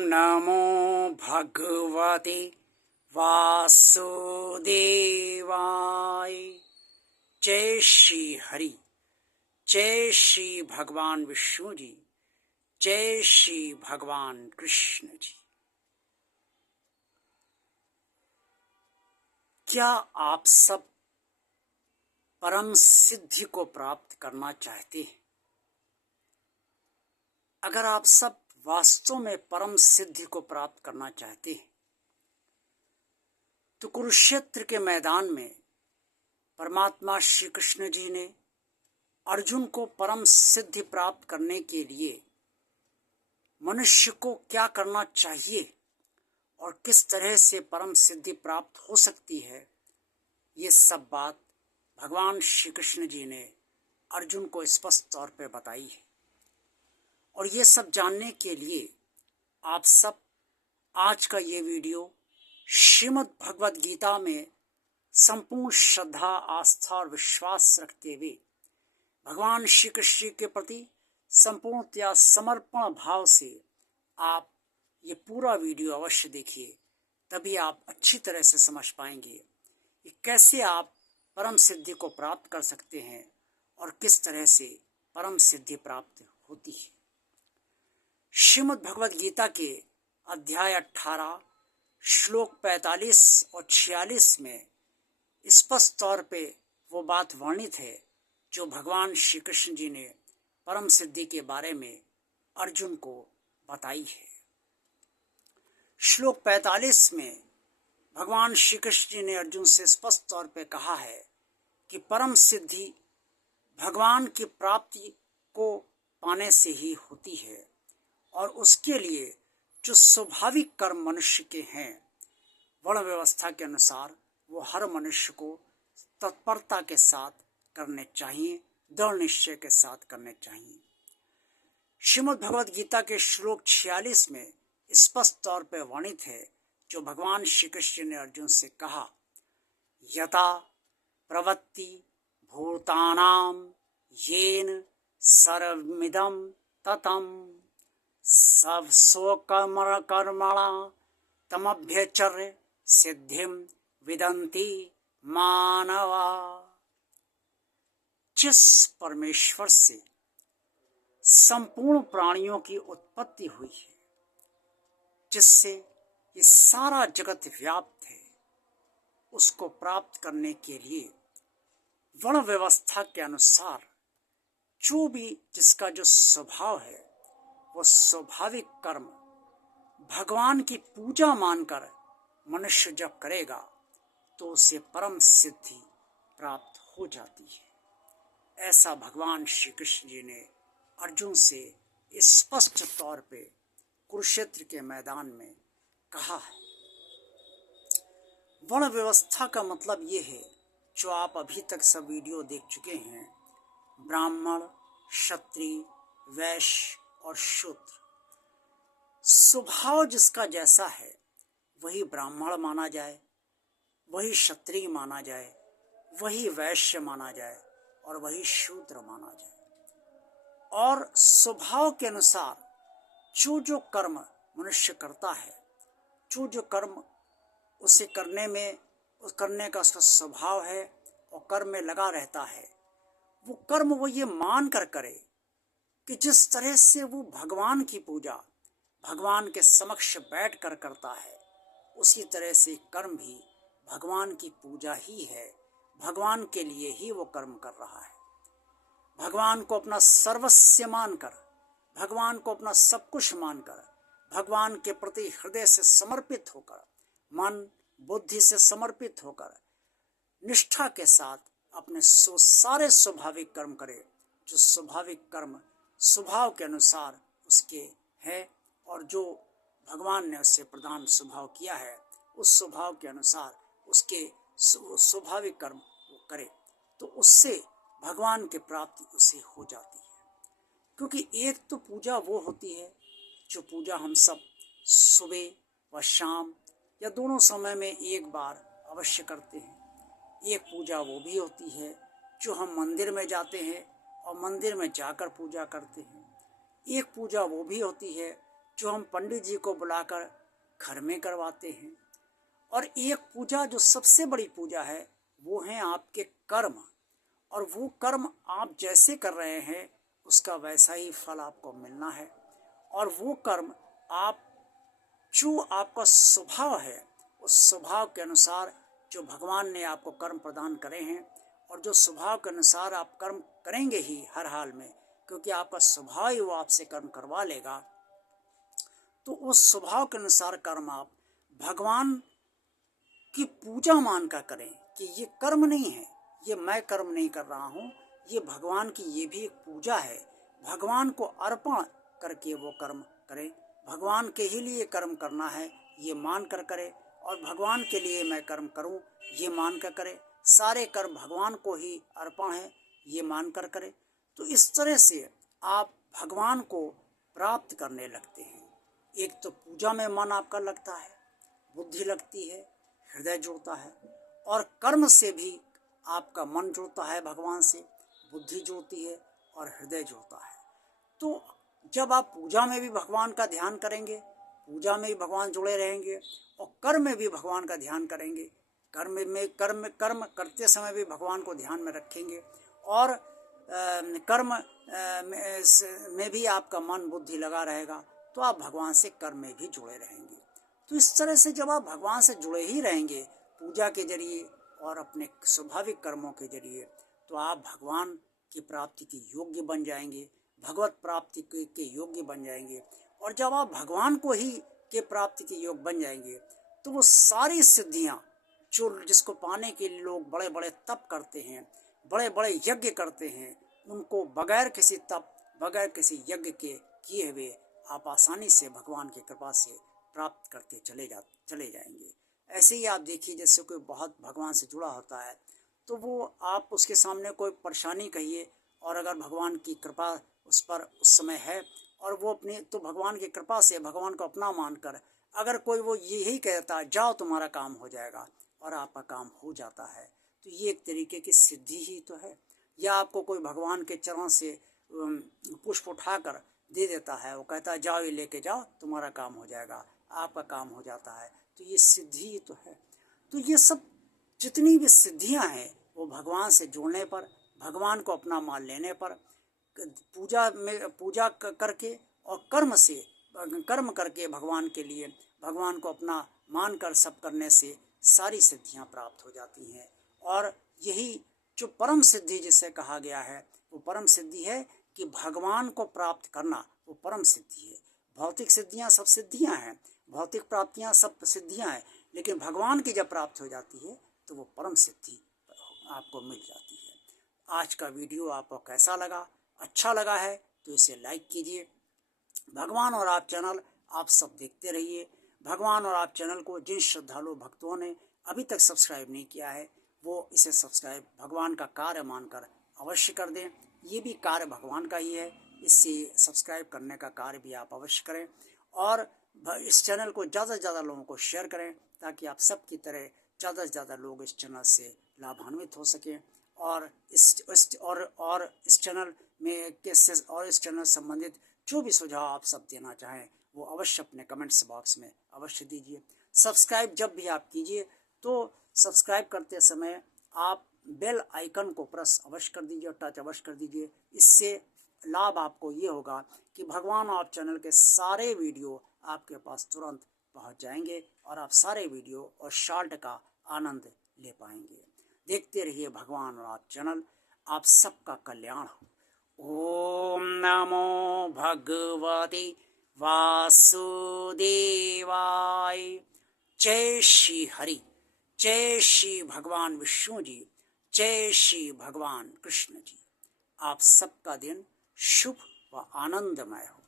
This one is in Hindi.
नमो भगवते वासुदेवाय। जय श्री हरि, जय श्री भगवान विष्णु जी, जय श्री भगवान कृष्ण जी। क्या आप सब परम सिद्धि को प्राप्त करना चाहते हैं? अगर आप सब वास्तव में परम सिद्धि को प्राप्त करना चाहते हैं तो कुरुक्षेत्र के मैदान में परमात्मा श्री कृष्ण जी ने अर्जुन को परम सिद्धि प्राप्त करने के लिए मनुष्य को क्या करना चाहिए और किस तरह से परम सिद्धि प्राप्त हो सकती है, ये सब बात भगवान श्री कृष्ण जी ने अर्जुन को स्पष्ट तौर पर बताई है। और ये सब जानने के लिए आप सब आज का ये वीडियो श्रीमद् भगवद गीता में संपूर्ण श्रद्धा, आस्था और विश्वास रखते हुए भगवान श्री कृष्ण के प्रति संपूर्णतया समर्पण भाव से आप ये पूरा वीडियो अवश्य देखिए, तभी आप अच्छी तरह से समझ पाएंगे कि कैसे आप परम सिद्धि को प्राप्त कर सकते हैं और किस तरह से परम सिद्धि प्राप्त होती है। श्रीमद् भगवद गीता के अध्याय 18 श्लोक 45 और 46 में स्पष्ट तौर पे वो बात वर्णित है जो भगवान श्री कृष्ण जी ने परम सिद्धि के बारे में अर्जुन को बताई है। श्लोक 45 में भगवान श्री कृष्ण जी ने अर्जुन से स्पष्ट तौर पे कहा है कि परम सिद्धि भगवान की प्राप्ति को पाने से ही होती है और उसके लिए जो स्वाभाविक कर्म मनुष्य के हैं, वर्ण व्यवस्था के अनुसार वो हर मनुष्य को तत्परता के साथ करने चाहिए, दृढ़ निश्चय के साथ करने चाहिए। श्रीमद् भगवद गीता के श्लोक 46 में स्पष्ट तौर पर वर्णित है जो भगवान श्री कृष्ण ने अर्जुन से कहा, यथा प्रवृत्ति भूतानां येन सर्वमिदं ततं सब स्वकर्मणा तमभ्यचर्य सिद्धिं विदन्ति मानवा। जिस परमेश्वर से संपूर्ण प्राणियों की उत्पत्ति हुई है, जिससे ये सारा जगत व्याप्त है, उसको प्राप्त करने के लिए वर्ण व्यवस्था के अनुसार जो भी जिसका जो स्वभाव है, वो स्वाभाविक कर्म भगवान की पूजा मानकर मनुष्य जब करेगा तो उसे परम सिद्धि प्राप्त हो जाती है। ऐसा भगवान श्री कृष्ण जी ने अर्जुन से स्पष्ट तौर पे कुरुक्षेत्र के मैदान में कहा है। वर्ण व्यवस्था का मतलब ये है, जो आप अभी तक सब वीडियो देख चुके हैं, ब्राह्मण, क्षत्रिय, वैश्य और शूद्र। स्वभाव जिसका जैसा है वही ब्राह्मण माना जाए, वही क्षत्रिय माना जाए, वही वैश्य माना जाए और वही शूद्र माना जाए। और स्वभाव के अनुसार जो जो कर्म मनुष्य करता है, जो जो कर्म उसे करने का उसका स्वभाव है और कर्म में लगा रहता है, वो कर्म वो ये मान कर करे कि जिस तरह से वो भगवान की पूजा भगवान के समक्ष बैठ कर करता है, उसी तरह से कर्म भी भगवान की पूजा ही है, भगवान के लिए ही वो कर्म कर रहा है। भगवान को अपना सर्वस्व मानकर, भगवान को अपना सब कुछ मानकर, भगवान के प्रति हृदय से समर्पित होकर, मन बुद्धि से समर्पित होकर, निष्ठा के साथ अपने सारे स्वाभाविक कर्म करे, जो स्वाभाविक कर्म स्वभाव के अनुसार उसके है और जो भगवान ने उससे प्रदान स्वभाव किया है, उस स्वभाव के अनुसार उसके स्वाभाविक कर्म वो करे, तो उससे भगवान की प्राप्ति उसे हो जाती है। क्योंकि एक तो पूजा वो होती है जो पूजा हम सब सुबह व शाम या दोनों समय में एक बार अवश्य करते हैं। एक पूजा वो भी होती है जो हम मंदिर में जाते हैं और मंदिर में जाकर पूजा करते हैं। एक पूजा वो भी होती है जो हम पंडित जी को बुलाकर घर में करवाते हैं। और एक पूजा जो सबसे बड़ी पूजा है वो है आपके कर्म, और वो कर्म आप जैसे कर रहे हैं उसका वैसा ही फल आपको मिलना है। और वो कर्म आप जो आपका स्वभाव है उस स्वभाव के अनुसार जो भगवान ने आपको कर्म प्रदान करे हैं, और जो स्वभाव के अनुसार आप कर्म करेंगे ही हर हाल में, क्योंकि आपका स्वभाव ही वो आपसे कर्म करवा लेगा, तो उस स्वभाव के अनुसार कर्म आप भगवान की पूजा मानकर करें कि ये कर्म नहीं है, ये मैं कर्म नहीं कर रहा हूँ, ये भगवान की ये भी एक पूजा है। भगवान को अर्पण करके वो कर्म करें, भगवान के ही लिए कर्म करना है ये मान कर करे, और भगवान के लिए मैं कर्म करूं ये मान कर करे। सारे कर्म भगवान को ही अर्पण है ये मान कर करे। तो इस तरह से आप भगवान को प्राप्त करने लगते हैं। एक तो पूजा में मन आपका लगता है, बुद्धि लगती है, हृदय जुड़ता है, और कर्म से भी आपका मन जुड़ता है भगवान से, बुद्धि जुड़ती है और हृदय जुड़ता है। तो जब आप पूजा में भी भगवान का ध्यान करेंगे, पूजा में भी भगवान जुड़े रहेंगे, और कर्म में भी भगवान का ध्यान करेंगे, कर्म करते समय भी भगवान को ध्यान में रखेंगे, और कर्म में भी आपका मन बुद्धि लगा रहेगा, तो आप भगवान से कर्म में भी जुड़े रहेंगे। तो इस तरह से जब आप भगवान से जुड़े ही रहेंगे पूजा के जरिए और अपने स्वाभाविक कर्मों के जरिए, तो आप भगवान की प्राप्ति के योग्य बन जाएंगे, भगवत प्राप्ति के योग्य बन जाएंगे। और जब आप भगवान को ही के प्राप्ति के योग्य बन जाएंगे, तो वो सारी सिद्धियाँ जो जिसको पाने के लिए लोग बड़े बड़े तप करते हैं, बड़े बड़े यज्ञ करते हैं, उनको बगैर किसी तप, बगैर किसी यज्ञ के किए हुए आप आसानी से भगवान की कृपा से प्राप्त करते चले जाएंगे। ऐसे ही आप देखिए, जैसे कोई बहुत भगवान से जुड़ा होता है, तो वो आप उसके सामने कोई परेशानी कहिए, और अगर भगवान की कृपा उस पर उस समय है, और वो अपने तो भगवान की कृपा से भगवान को अपना मानकर अगर कोई वो यही कहता जाओ तुम्हारा काम हो जाएगा, और आपका काम हो जाता है, तो ये एक तरीके की सिद्धि ही तो है। या आपको कोई भगवान के चरण से पुष्प उठाकर दे देता है, वो कहता है जाओ ये लेके जाओ तुम्हारा काम हो जाएगा, आपका काम हो जाता है, तो ये सिद्धि ही तो है। तो ये सब जितनी भी सिद्धियां हैं वो भगवान से जुड़ने पर, भगवान को अपना मान लेने पर, पूजा करके और कर्म करके भगवान के लिए भगवान को अपना मानकर सब करने से सारी सिद्धियां प्राप्त हो जाती हैं। और यही जो परम सिद्धि जिसे कहा गया है, वो परम सिद्धि है कि भगवान को प्राप्त करना, वो परम सिद्धि है। भौतिक सिद्धियां सब सिद्धियां हैं, भौतिक प्राप्तियां सब सिद्धियां हैं, लेकिन भगवान की जब प्राप्त हो जाती है तो वो परम सिद्धि आपको मिल जाती है। आज का वीडियो आपको कैसा लगा? अच्छा लगा है तो इसे लाइक कीजिए। भगवान और आप चैनल आप सब देखते रहिए। भगवान और आप चैनल को जिन श्रद्धालु भक्तों ने अभी तक सब्सक्राइब नहीं किया है, वो इसे सब्सक्राइब भगवान का कार्य मानकर अवश्य कर दें। ये भी कार्य भगवान का ही है, इससे सब्सक्राइब करने का कार्य भी आप अवश्य करें। और इस चैनल को ज़्यादा से ज़्यादा लोगों को शेयर करें, ताकि आप सब की तरह ज़्यादा से ज़्यादा लोग इस चैनल से लाभान्वित हो सकें। और इस चैनल में इस चैनल संबंधित जो भी सुझाव आप सब देना चाहें, वो अवश्य अपने कमेंट्स बॉक्स में अवश्य दीजिए। सब्सक्राइब जब भी आप कीजिए तो सब्सक्राइब करते समय आप बेल आइकन को प्रेस अवश्य कर दीजिए और टच अवश्य कर दीजिए। इससे लाभ आपको ये होगा कि भगवान आप चैनल के सारे वीडियो आपके पास तुरंत पहुंच जाएंगे, और आप सारे वीडियो और शॉर्ट का आनंद ले पाएंगे। देखते रहिए भगवान और आप चैनल। आप सबका कल्याण हो। ओम नमो भगवते वासुदेवाय। जय श्री हरि, जय श्री भगवान विष्णु जी, जय श्री भगवान कृष्ण जी। आप सबका दिन शुभ व आनंदमय हो।